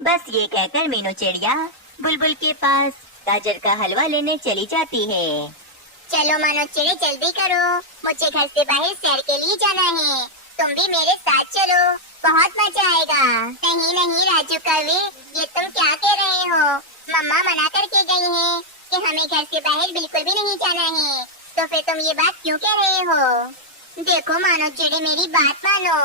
बस ये कहकर मीनू चिड़िया बुलबुल के पास गाजर का हलवा लेने चली जाती है। चलो मानो चिड़े जल्दी करो, मुझे घर से बाहर सैर के लिए जाना है। तुम भी मेरे साथ चलो, बहुत मजा आएगा। नहीं नहीं राजू कौवे, ये तुम क्या कह रहे हो? मम्मा मना करके गई हैं कि हमें घर से बाहर बिल्कुल भी नहीं जाना है, तो फिर तुम ये बात क्यों कह रहे हो? देखो मानो चिड़े, मेरी बात मानो,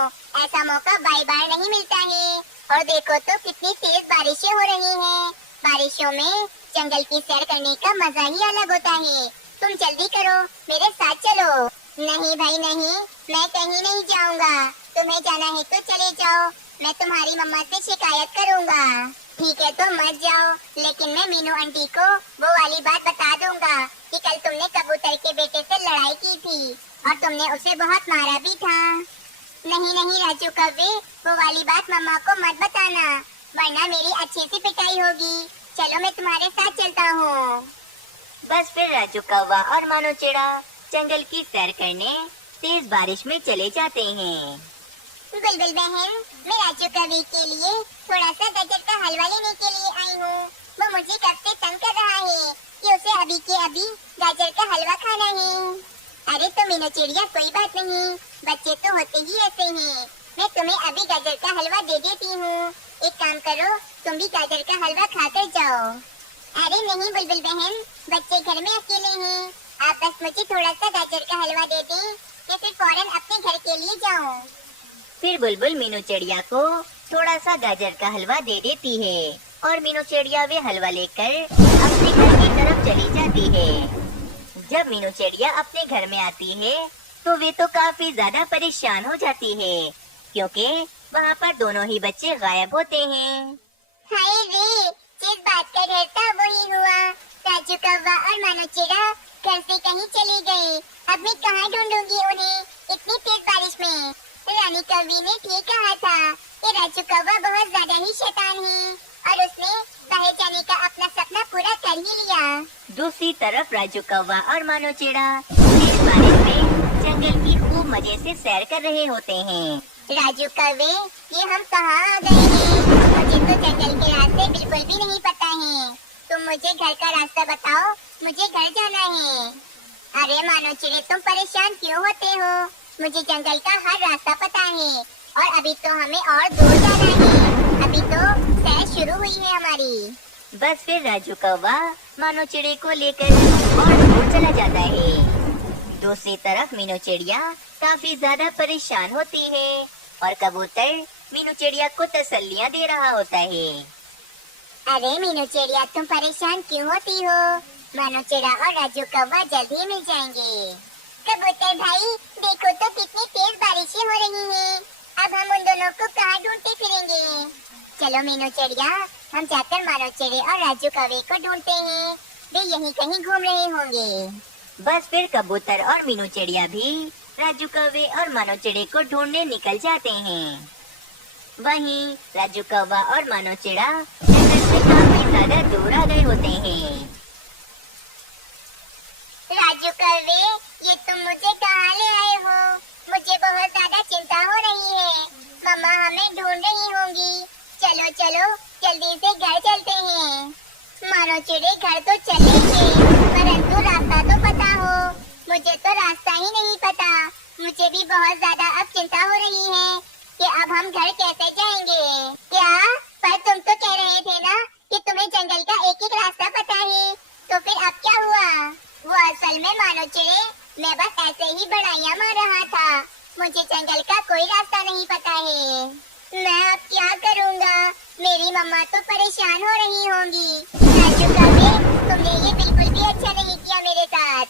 ऐसा मौका बार बार नहीं मिलता है। और देखो तो कितनी तेज बारिशें हो रही हैं। बारिशों में जंगल की सैर करने का मजा ही अलग होता है। तुम जल्दी करो, मेरे साथ चलो। नहीं भाई नहीं, मैं कहीं नहीं जाऊंगा। तुम्हें जाना है तो चले जाओ, मैं तुम्हारी मम्मा से शिकायत करूंगा। ठीक है तो मत जाओ, लेकिन मैं मीनू आंटी को वो वाली बात बता दूंगा कि कल तुमने कबूतर के बेटे से लड़ाई की थी और तुमने उसे बहुत मारा भी था। नहीं नहीं राजू कौवे, वो वाली बात मम्मा को मत बताना, वरना मेरी अच्छी सी पिटाई होगी। चलो मैं तुम्हारे साथ चलता हूँ। बस फिर राजू कौवा और मानो चिड़ा जंगल की सैर करने तेज बारिश में चले जाते हैं। बुलबुल बहन, मैं राजू कौवे के लिए थोड़ा सा गाजर का हलवा लेने के लिए आई हूँ। वो मुझे कब से तंग कर रहा है कि उसे अभी के अभी गाजर का हलवा खाना है। अरे तो मीनू चिड़िया, कोई बात नहीं, बच्चे तो होते ही ऐसे हैं। मैं तुम्हें अभी गाजर का हलवा दे देती हूँ। एक काम करो, तुम भी गाजर का हलवा खाकर जाओ। अरे नहीं बुलबुल बहन, बच्चे घर में अकेले हैं, आप बस मुझे थोड़ा सा गाजर का हलवा दे दें, मैं फिर फौरन अपने घर के लिए जाऊँ। फिर बुलबुल मीनू चिड़िया को थोड़ा सा गाजर का हलवा दे देती है और मीनू चिड़िया वे हलवा लेकर अपने घर की तरफ चली जाती है। जब मीनू चिड़िया अपने घर में आती है तो वे तो काफी ज्यादा परेशान हो जाती है, क्योंकि वहाँ पर दोनों ही बच्चे गायब होते हैं। हाय रे, जिस बात का डर था वही हुआ। राजू कौवा और मानो चिड़ा घर से कहीं चले गए। अब मैं कहाँ ढूंढूंगी उन्हें इतनी तेज बारिश में? रानी कौवी ने ठीक कहा था कि राजू कौवा बहुत ज्यादा ही शैतान है और उसने बाहर जाने का अपना सपना पूरा कर ही लिया। दूसरी तरफ राजू कौवा और मानो चिड़ा तेज बारिश में जंगल की खूब मजे से सैर कर रहे होते हैं। राजू कौवे, ये हम कहाँ आ गए हैं? मुझे तो जंगल के रास्ते बिल्कुल भी नहीं पता है। तुम मुझे घर का रास्ता बताओ, मुझे घर जाना है। अरे मानो चिड़े, तुम परेशान क्यों होते हो? मुझे जंगल का हर रास्ता पता है और अभी तो हमें और दूर जाना है। अभी तो सैर शुरू हुई है हमारी। बस फिर राजू कौवा मानो चिड़े को लेकर और दूर चला जाता है। दूसरी तरफ मीनू चिड़िया काफी ज्यादा परेशान होती है और कबूतर मीनू चिड़िया को तसल्लियाँ दे रहा होता है। अरे मीनू चिड़िया, तुम परेशान क्यों होती हो? मानो चिड़ा और राजू कौवा जल्द ही मिल जाएंगे। कबूतर भाई, देखो तो कितनी तेज बारिशें हो रही हैं। अब हम उन दोनों को कहाँ ढूंढते फिरेंगे? चलो मीनू चिड़िया, हम जाकर मानो चिड़े और राजू कौवे को ढूंढते हैं, वे यहीं कहीं घूम रहे होंगे। बस फिर कबूतर और मीनू चिड़िया भी राजू कौवे और मानो चिड़े को ढूंढने निकल जाते हैं। वहीं राजू कौवा और मानो चिड़ा जंगल से काफी ज्यादा दूर आ गए होते हैं। राजू कौवे, ये तुम मुझे कहाँ ले आए हो? मुझे बहुत ज्यादा चिंता हो रही है। मम्मा हमें ढूंढ रही होंगी। चलो चलो जल्दी से घर चलते हैं। मानो चिड़े, घर तो चलेंगे, परंतु रास्ता तो पता हो। मुझे तो रास्ता ही नहीं पता। मुझे भी बहुत ज्यादा अब चिंता हो रही है कि अब हम घर कैसे जाएंगे। क्या? पर तुम तो कह रहे थे ना कि तुम्हें जंगल का एक एक रास्ता पता है, तो फिर अब क्या हुआ? वो असल में मानो चिड़े, मैं बस ऐसे ही बड़ाइयाँ मार रहा था। मुझे जंगल का कोई रास्ता नहीं पता है। मैं अब क्या करूँगा? मेरी मम्मा तो परेशान हो रही होंगी। राजू कौवे, तुमने ये बिल्कुल भी अच्छा नहीं किया मेरे साथ।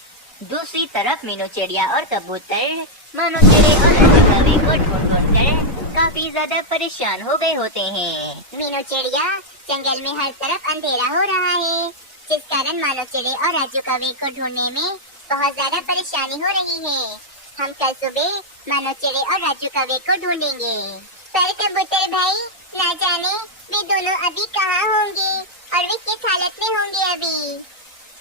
दूसरी तरफ मीनू चिड़िया और कबूतर मानो चिड़े और राजू कौवे को ढूंढ कर काफी ज्यादा परेशान हो गए होते हैं। मीनू चिड़िया, जंगल में हर तरफ अंधेरा हो रहा है, जिस कारण मानो चिड़े और राजू कौवे को ढूंढने में बहुत ज्यादा परेशानी हो रही है। हम कल सुबह मानो चिड़े और राजू कौवे को ढूंढेंगे। पर कबूतर भाई, ना जाने वे दोनों अभी कहाँ होंगे और वे किस हालत में होंगे अभी।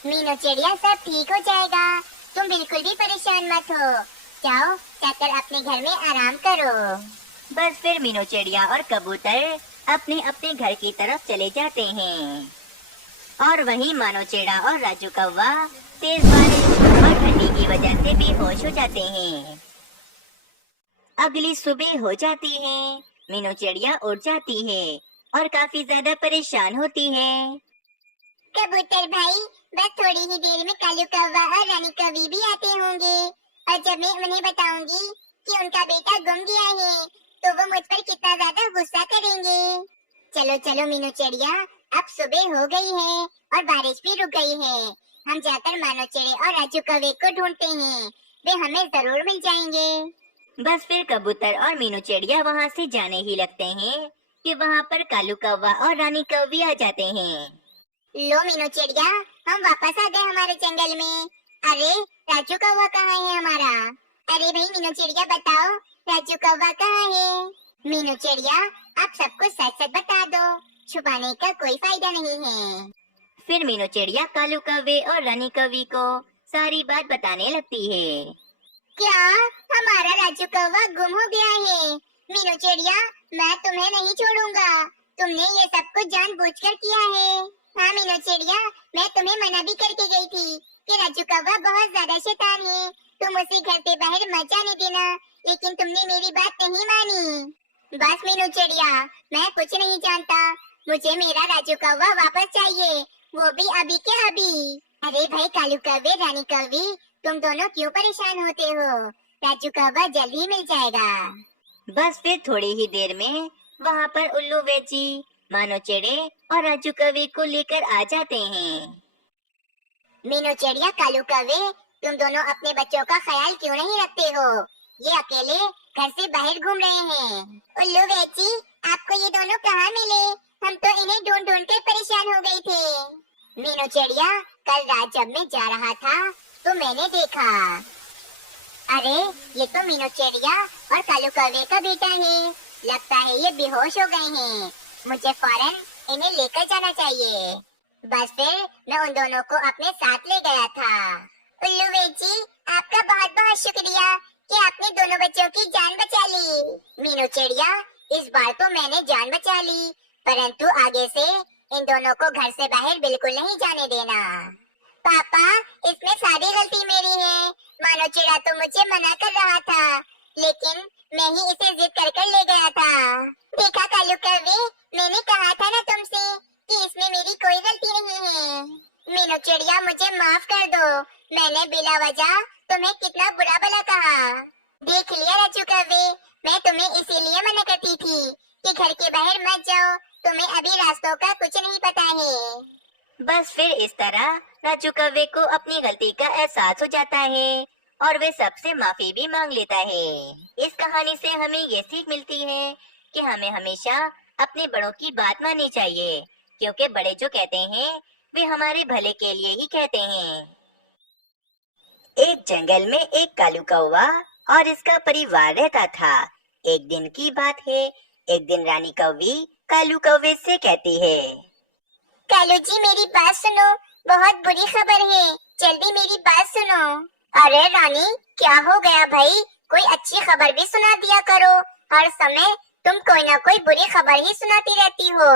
मीनू चिड़िया, सब ठीक हो जाएगा, तुम बिल्कुल भी परेशान मत हो। जाओ जाकर अपने घर में आराम करो। बस फिर मीनू चिड़िया और कबूतर अपने अपने घर की तरफ चले जाते हैं। और वहीं मानोचेड़ा और राजू कौवा तेज बारिश और ठंडी की वजह से बेहोश हो जाते हैं। अगली सुबह हो जाती है। मीनू चिड़िया उठ जाती है और काफी ज्यादा परेशान होती है। कबूतर भाई, बस थोड़ी ही देर में कालू कौवा और रानी कौवी भी आते होंगे, और जब मैं उन्हें बताऊंगी कि उनका बेटा गुम गया है, तो वो मुझ पर कितना ज्यादा गुस्सा करेंगे। चलो चलो मीनू चिड़िया, अब सुबह हो गई है और बारिश भी रुक गई है। हम जाकर मानो चिड़े और राजू कौवे को ढूंढते हैं, वे हमें जरूर मिल जाएंगे। बस फिर कबूतर और मीनू चिड़िया वहाँ से जाने ही लगते हैं कि वहाँ पर कालू कौवा और रानी कौवी आ जाते हैं। लो मीनू चिड़िया, हम वापस आ गए हमारे जंगल में। अरे राजू कौवा कहाँ है हमारा? अरे भाई मीनू चिड़िया बताओ, राजू कौवा कहाँ है? मीनू चिड़िया, आप सब कुछ सच सच बता दो, छुपाने का कोई फायदा नहीं है। फिर मीनू चिड़िया कालू कौवे और रानी कौवी को सारी बात बताने लगती है। क्या हमारा राजू कौवा गुम हो गया है? मीनू चिड़िया, मैं तुम्हें नहीं छोड़ूंगा, तुमने ये सब कुछ जानबूझकर किया है। हाँ मीनू चिड़िया, मैं तुम्हें मना भी करके गई थी कि राजू कौवा बहुत ज्यादा शैतान है, तुम उसे घर से बाहर मत जाने देना, लेकिन तुमने मेरी बात नहीं मानी। बस मीनू चिड़िया, मैं कुछ नहीं जानता, मुझे मेरा राजू कौवा वापस चाहिए, वो भी अभी के अभी। अरे भाई कालू कौवे, रानी कौवी, तुम दोनों क्यों परेशान होते हो? राजू कौवा जल्द ही मिल जाएगा। बस फिर थोड़ी ही देर में वहाँ पर उल्लू वेची मानो चिड़े और राजू कौवे को लेकर आ जाते हैं। मीनू चिड़िया, कालू कौवे, तुम दोनों अपने बच्चों का ख्याल क्यों नहीं रखते हो? ये अकेले घर से बाहर घूम रहे हैं। उल्लू वेची, आपको ये दोनों कहाँ मिले? हम तो इन्हें ढूंढ ढूंढ कर परेशान हो गए थे। मीनू चिड़िया, कल रात जब मैं जा रहा था तो मैंने देखा। अरे ये तो मीनू चिड़िया और कालू कौवे का बेटा है, लगता है ये बेहोश हो गए हैं, मुझे फौरन इन्हें लेकर जाना चाहिए। बस फिर मैं उन दोनों को अपने साथ ले गया था। उल्लू वेची, आपका बहुत बहुत शुक्रिया कि आपने दोनों बच्चों की जान बचा ली। मीनू चिड़िया, इस बार तो मैंने जान बचा ली, परंतु आगे से इन दोनों को घर से बाहर बिल्कुल नहीं जाने देना। पापा, इसमें सारी गलती मेरी है, मानो चिड़ा तो मुझे मना कर रहा था, लेकिन मैं ही इसे जिद कर कर ले गया था। देखा कालू कौवे, मैंने कहा था ना तुमसे कि इसमें मेरी कोई गलती नहीं है। मीनू चिड़िया, मुझे माफ कर दो, मैंने बिला वजह तुम्हें कितना बुरा भला कहा। देख लिया राजू कौवे, मैं तुम्हें इसीलिए मना करती थी कि घर के बाहर मत जाओ, तुम्हें अभी रास्तों का कुछ नहीं पता है। बस फिर इस तरह राजू कौवे को अपनी गलती का एहसास हो जाता है और वे सबसे माफी भी मांग लेता है। इस कहानी से हमें ये सीख मिलती है कि हमें हमेशा अपने बड़ों की बात माननी चाहिए, क्योंकि बड़े जो कहते हैं वे हमारे भले के लिए ही कहते हैं। एक जंगल में एक कालू कौवा और इसका परिवार रहता था। एक दिन की बात है, एक दिन रानी कौवी कालू कौवे से कहती है, कालू जी मेरी बात सुनो, बहुत बुरी खबर है, जल्दी मेरी बात सुनो। अरे रानी, क्या हो गया भाई, कोई अच्छी खबर भी सुना दिया करो, हर समय तुम कोई ना कोई बुरी खबर ही सुनाती रहती हो।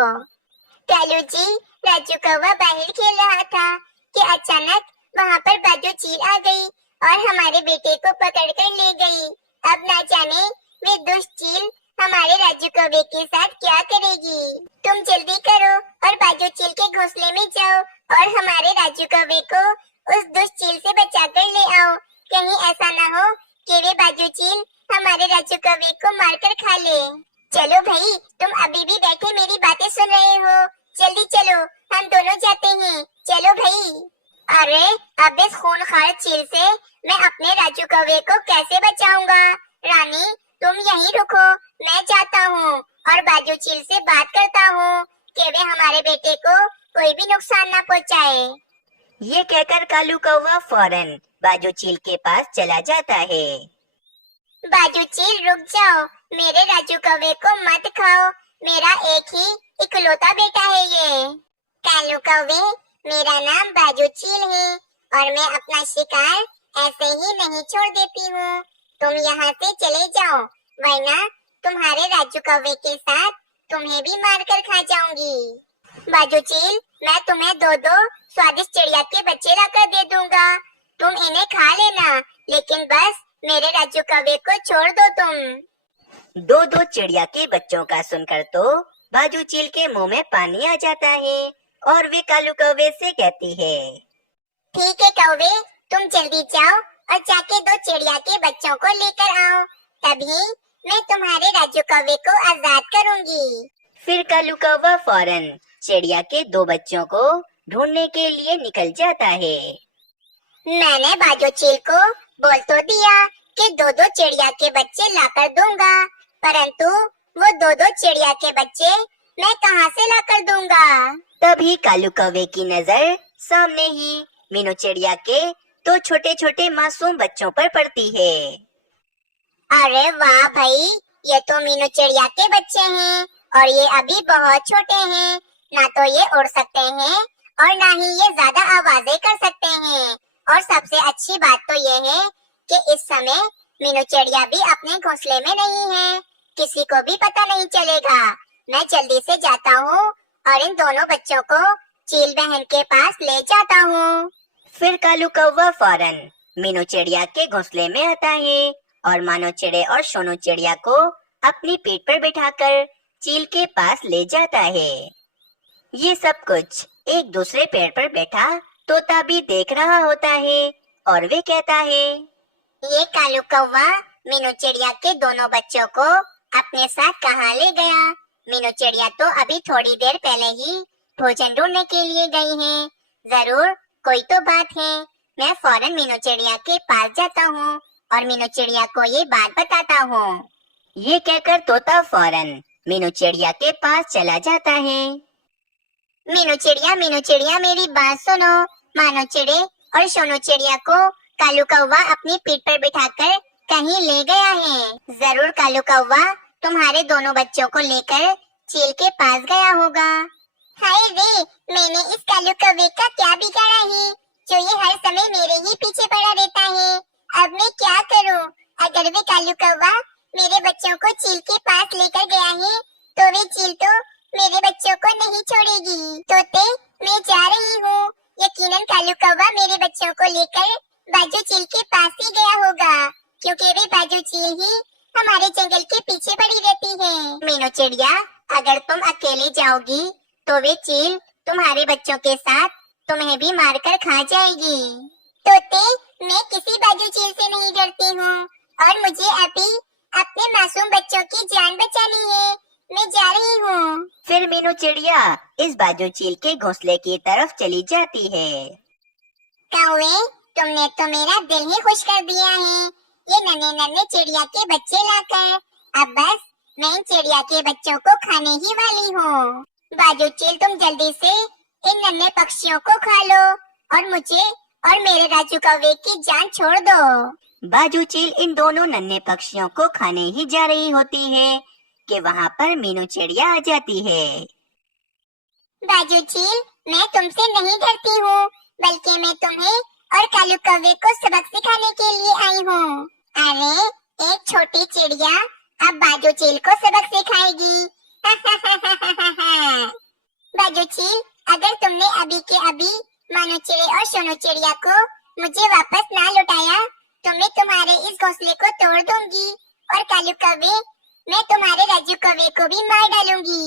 कालू जी, राजू कौवा बाहर खेल रहा था कि अचानक वहाँ पर बाजू चील आ गई और हमारे बेटे को पकड़ कर ले गई। अब ना जाने वे दुष्ट चील हमारे राजू कौवे के साथ क्या करेगी। तुम जल्दी करो और बाजू चील के घोंसले में जाओ और हमारे राजू कौवे को उस दुष्ट चील से बचा कर ले आओ। कहीं ऐसा ना हो कि वे बाजू चील हमारे राजू कौवे को मारकर खा ले। चलो भाई, तुम अभी भी बैठे मेरी बातें सुन रहे हो, जल्दी चलो, हम दोनों जाते हैं, चलो भाई। अरे अब इस खूंखार चील से मैं अपने राजू कौवे को कैसे बचाऊंगा? रानी तुम यहीं रुको, मैं जाता हूँ और बाजू चील से बात करता हूँ कि वे हमारे बेटे को कोई भी नुकसान ना पहुँचाए। ये कहकर कालू कौवा फौरन बाजू चील के पास चला जाता है। बाजू चील रुक जाओ, मेरे राजू कौवे को मत खाओ, मेरा एक ही इकलौता बेटा है ये। कालू कौवे, मेरा नाम बाजू चील है और मैं अपना शिकार ऐसे ही नहीं छोड़ देती हूँ। तुम यहाँ से चले जाओ, वरना तुम्हारे राजू कौवे के साथ तुम्हें भी मारकर खा जाऊंगी। बाजू चील, मैं तुम्हें दो दो स्वादिष्ट चिड़िया के बच्चे लाकर दे दूंगा। तुम इन्हें खा लेना, लेकिन बस मेरे राजू कौवे को छोड़ दो तुम। दो दो चिड़िया के बच्चों का सुनकर तो बाजू चील के मुंह में पानी आ जाता है और वे कालू कौवे से कहती है, ठीक है कौवे, तुम जल्दी जाओ और जाके दो चिड़िया के बच्चों को लेकर आओ, तभी मैं तुम्हारे राजू कौवे को आजाद करूंगी। फिर कालू कौवा फौरन चिड़िया के दो बच्चों को ढूंढने के लिए निकल जाता है। मैंने बाजू चील को बोल तो दिया कि दो दो चिड़िया के बच्चे लाकर दूंगा, परंतु वो दो दो चिड़िया के बच्चे मैं कहाँ से लाकर दूंगा। तभी कालू कौवे की नजर सामने ही मीनू चिड़िया के दो छोटे छोटे मासूम बच्चों पर पड़ती है। अरे वाह भाई, ये तो मीनू चिड़िया के बच्चे हैं और ये अभी बहुत छोटे हैं। ना तो ये उड़ सकते हैं और ना ही ये ज्यादा आवाजें कर सकते हैं। और सबसे अच्छी बात तो ये है कि इस समय मीनू चिड़िया भी अपने घोंसले में नहीं है, किसी को भी पता नहीं चलेगा। मैं जल्दी से जाता हूँ और इन दोनों बच्चों को चील बहन के पास ले जाता हूँ। फिर कालू कौवा फौरन मीनू चिड़िया के घोंसले में आता है और मानो चिड़े और सोनू चिड़िया को अपनी पीठ पर बिठाकर चील के पास ले जाता है। ये सब कुछ एक दूसरे पेड़ पर बैठा तोता भी देख रहा होता है और वे कहता है, ये कालू कौवा मीनू चिड़िया के दोनों बच्चों को अपने साथ कहाँ ले गया। मीनू चिड़िया तो अभी थोड़ी देर पहले ही भोजन ढूंढने के लिए गई हैं। जरूर कोई तो बात है। मैं फौरन मीनू चिड़िया के पास जाता हूँ और मीनू चिड़िया को ये बात बताता हूँ। ये कहकर तोता फौरन मीनू चिड़िया के पास चला जाता है। मीनू चिड़िया मेरी बात सुनो। मानो चिड़े और सोनू चिड़िया को कालू कौवा अपनी पीठ पर बिठाकर कहीं ले गया है। जरूर कालू कौवा तुम्हारे दोनों बच्चों को लेकर चील के पास गया होगा। हाय रे, मैंने इस कालू कौवे का क्या बिगाड़ा है जो ये हर समय मेरे ही पीछे पड़ा रहता है। अब मैं क्या करूं? अगर वे कालू कौवा मेरे बच्चों को चील के पास लेकर गया है तो वे चील तो मेरे बच्चों को नहीं छोड़ेगी। तोते, मैं जा रही हूँ। यकीनन कालू कौवा मेरे बच्चों को लेकर बाजू चील के पास ही गया होगा, क्योंकि वे बाजू चील ही हमारे जंगल के पीछे पड़ी रहती है। मीनू चिड़िया, अगर तुम अकेले जाओगी तो वे चील तुम्हारे बच्चों के साथ तुम्हें भी मारकर खा जाएगी। तोते, मैं किसी बाजू चील से नहीं डरती हूँ और मुझे अभी अपने मासूम बच्चों की जान बचानी है। मैं जा रही हूँ। फिर मीनू चिड़िया इस बाजू चील के घोंसले की तरफ चली जाती है। कौवे, तुमने तो मेरा दिल ही खुश कर दिया है ये नन्हे नन्हे चिड़िया के बच्चे लाकर। अब बस मैं इन चिड़िया के बच्चों को खाने ही वाली हूँ। बाजू चील, तुम जल्दी से इन नन्हे पक्षियों को खा लो और मुझे और मेरे राजू कौवे की जान छोड़ दो। बाजू चील इन दोनों नन्हे पक्षियों को खाने ही जा रही होती है कि वहाँ पर मीनू चिड़िया आ जाती है। बाजू चील, मैं तुमसे नहीं डरती हूँ, बल्कि मैं तुम्हें और कालू कौवे को सबक सिखाने के लिए आई हूँ। अरे, एक छोटी चिड़िया अब बाजू चील को सबक सिखाएगी। बाजू चील, अगर तुमने अभी के अभी मानो चिड़े और सोनू चिड़िया को मुझे वापस ना लौटाया तो मैं तुम्हारे इस घोंसले को तोड़ दूंगी और कालू कौवे, मैं तुम्हारे राजू कौवे को भी मार डालूंगी।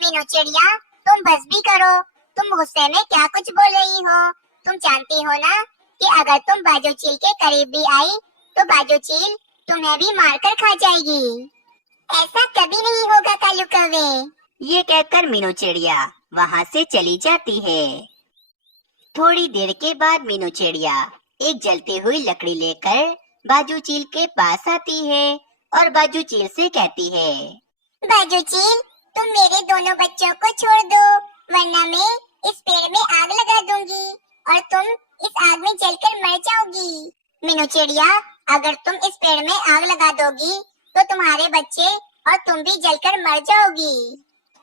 मीनू चिड़िया, तुम बस भी करो। तुम गुस्से में क्या कुछ बोल रही हो? तुम जानती हो ना कि अगर तुम बाजू चील के करीब भी आई तो बाजू चील तुम्हें भी मारकर खा जाएगी। ऐसा कभी नहीं होगा कालू कौवे। ये कहकर मीनू चिड़िया वहाँ से चली जाती है। थोड़ी देर के बाद मीनू चिड़िया एक जलती हुई लकड़ी लेकर बाजू चील के पास आती है और बाजू चील से कहती है, बाजू चील, तुम मेरे दोनों बच्चों को छोड़ दो, वरना मैं इस पेड़ में आग लगा दूंगी और तुम इस आग में जलकर मर जाओगी। मीनू चिड़िया, अगर तुम इस पेड़ में आग लगा दोगी तो तुम्हारे बच्चे और तुम भी जलकर मर जाओगी।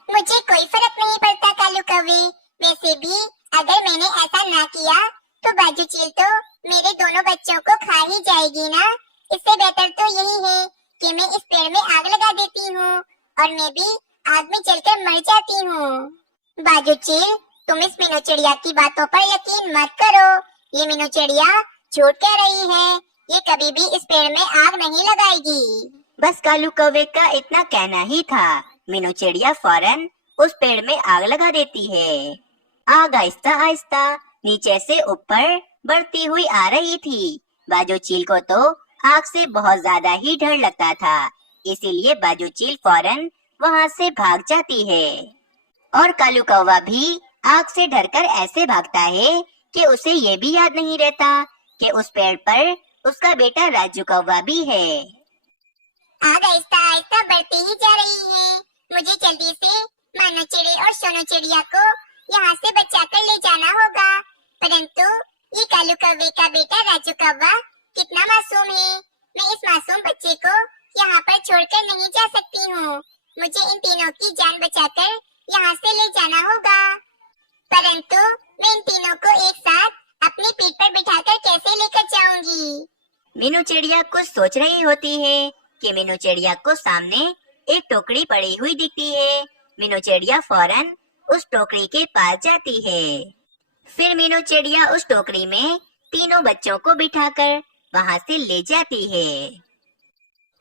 मुझे कोई फर्क नहीं पड़ता कालू कौवे। वैसे भी अगर मैंने ऐसा ना किया तो बाजू चील तो मेरे दोनों बच्चों को खा ही जाएगी ना। इससे बेहतर तो यही है कि मैं इस पेड़ में आग लगा देती हूँ और मैं भी आग में जलकर मर जाती हूँ। बाजू चील, तुम इस मीनू चिड़िया की बातों पर यकीन मत करो। ये मीनू चिड़िया झूठ कह रही है। ये कभी भी इस पेड़ में आग नहीं लगाएगी। बस कालू कौवे का इतना कहना ही था। मीनू चिड़िया फौरन उस पेड़ में आग लगा देती है। आग आहिस्ता आहिस्ता नीचे से ऊपर बढ़ती हुई आ रही थी। बाजू चील को तो आग से बहुत ज्यादा ही डर लगता था, इसीलिए बाजू चील फौरन वहाँ से भाग जाती है। और कालू कौवा भी आग से डरकर ऐसे भागता है कि उसे ये भी याद नहीं रहता कि उस पेड़ पर उसका बेटा राजू कौवा भी है। आग आहिस्ता आहिस्ता बढ़ती ही जा रही है। मुझे जल्दी से मानो चिड़ी और सोनू चिड़िया को यहाँ से बचाकर ले जाना होगा। परंतु ये कालू कौवे का बेटा राजू कौवा कितना मासूम है। मैं इस मासूम बच्चे को यहाँ पर छोड़कर नहीं जा सकती हूँ। मुझे इन तीनों की जान बचाकर यहाँ से ले जाना होगा। परंतु मैं इन तीनों को एक साथ अपनी पीठ पर बिठाकर कैसे लेकर जाऊंगी? मीनू चिड़िया कुछ सोच रही होती है कि मीनू चिड़िया को सामने एक टोकरी पड़ी हुई दिखती है। मीनू चिड़िया फौरन उस टोकरी के पास जाती है। फिर मीनू चिड़िया उस टोकरी में तीनों बच्चों को बिठाकर वहाँ से ले जाती है।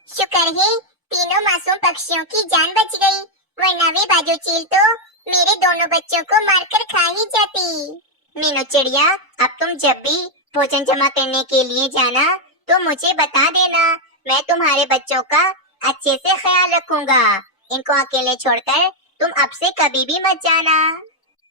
शुक्र है तीनों मासूम पक्षियों की जान बच गई, वरना वे बाजू चील तो मेरे दोनों बच्चों को मारकर खा ही जाती। मीनू चिड़िया, अब तुम जब भी भोजन जमा करने के लिए जाना तो मुझे बता देना। मैं तुम्हारे बच्चों का अच्छे से ख्याल रखूंगा। इनको अकेले छोड़कर तुम अब से कभी भी मत जाना।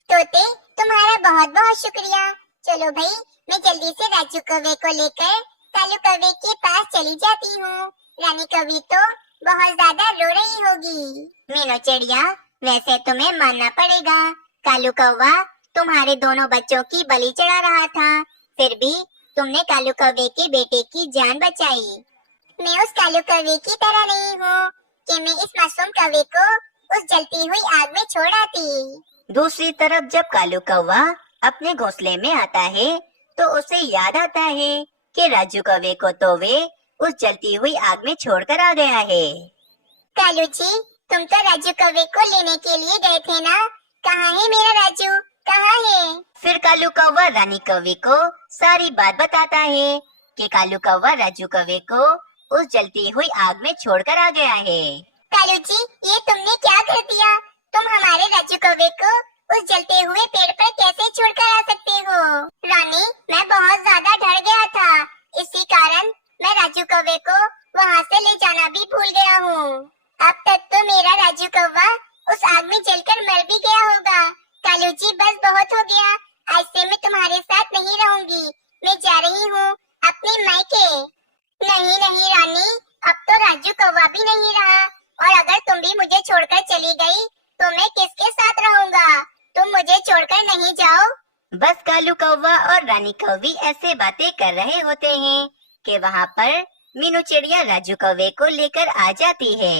तोते, तुम्हारा बहुत बहुत शुक्रिया। चलो भाई, मैं जल्दी से राजू कौवे को लेकर कालू कौवे के पास चली जाती हूँ। रानी कौवी तो बहुत ज्यादा रो रही होगी। मीनू चिड़िया, वैसे तुम्हें मानना पड़ेगा, कालू कौवा तुम्हारे दोनों बच्चों की बलि चढ़ा रहा था, फिर भी तुमने कालू कौवे के बेटे की जान बचाई। मैं उस कालू कौवे की तरह नहीं हूँ कि मैं इस मासूम कौवे को उस जलती हुई आग में छोड़ आती। दूसरी तरफ जब कालू कौवा अपने घोंसले में आता है तो उसे याद आता है कि राजू कौवे को तो वे उस जलती हुई आग में छोड़कर आ गया है। कालू जी, तुम तो राजू कौवे को लेने के लिए गए थे ना? कहाँ है मेरा राजू, कहाँ है? फिर कालू कौवा रानी कौवी को सारी बात बताता है कि कालू कौवा राजू कौवे को उस जलती हुई आग में छोड़कर आ गया है। कालू जी, ये तुमने क्या कर दिया? तुम हमारे राजू कौवे को उस जलते हुए पेड़ पर कैसे छोड़कर आ सकते हो? रानी, मैं बहुत ज्यादा डर गया था, इसी कारण मैं राजू कौवे को वहाँ से ले जाना भी भूल गया हूँ। अब तक तो मेरा राजू कौवा उस आग में जलकर मर भी गया होगा। कालू जी, बस बहुत हो गया, आज से मैं तुम्हारे साथ नहीं रहूंगी। मैं जा रही हूँ अपने मायके। नहीं नहीं रानी, अब तो राजू कौवा भी नहीं रहा, और अगर तुम भी मुझे छोड़कर चली गई तो मैं किसके साथ रहूंगा? तुम मुझे छोड़कर नहीं जाओ। बस कालू कौवा और रानी कौवी ऐसे बातें कर रहे होते हैं कि वहाँ पर मीनू चिड़िया राजू कौवे को लेकर आ जाती है।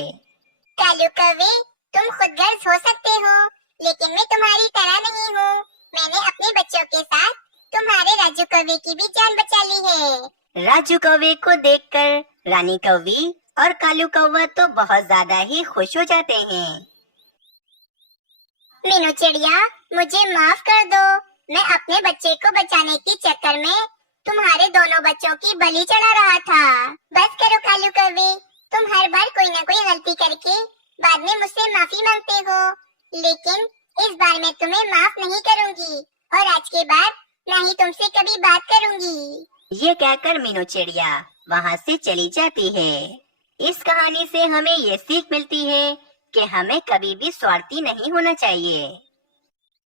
कालू कौवे, तुम खुदगर्ज हो सकते हो, लेकिन मैं तुम्हारी तरह नहीं हूँ। मैंने अपने बच्चों के साथ तुम्हारे राजू कौवे की भी जान बचा ली है। राजू कौवे को देखकर रानी कौवी और कालू कौवा तो बहुत ज्यादा ही खुश हो जाते हैं। मीनू चिड़िया, मुझे माफ कर दो। मैं अपने बच्चे को बचाने के चक्कर में तुम्हारे दोनों बच्चों की बलि चढ़ा रहा था। बस करो कालू कौवे, तुम हर बार कोई न कोई गलती करके बाद में मुझसे माफी मांगते हो, लेकिन इस बार मैं तुम्हें माफ नहीं करूंगी और आज के बाद न ही तुमसे कभी बात करूंगी। ये कहकर मीनू चिड़िया वहाँ से चली जाती है। इस कहानी से हमें ये सीख मिलती है कि हमें कभी भी स्वार्थी नहीं होना चाहिए।